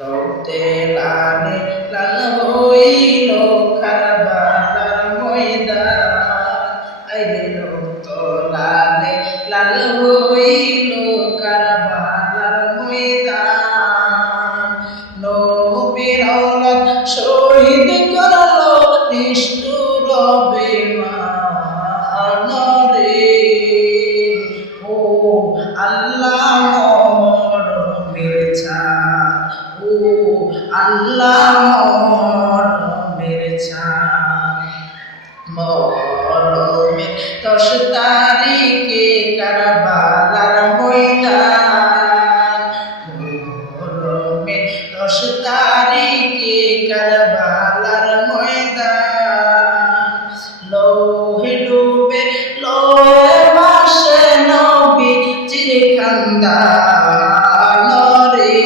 রক্তে লালে লাল হইল কারবালার ময়দান, আইরে রক্ত লালে লাল হইল কারবালার ময়দান। নবীর আওলাদ শহীদ করলো নিষ্ঠুর বেঈমান রে। ও আল্লাহ মরমের ছায়া, ও আল্লাহ মরমের ছায়া। মরমের 10 তারিখে কারবালার ময়দান, মরমের 10 তারিখে কারবালার ময়দান। লৌহে ডুবে লৌহে ভাসে নবীজির খানদান রে।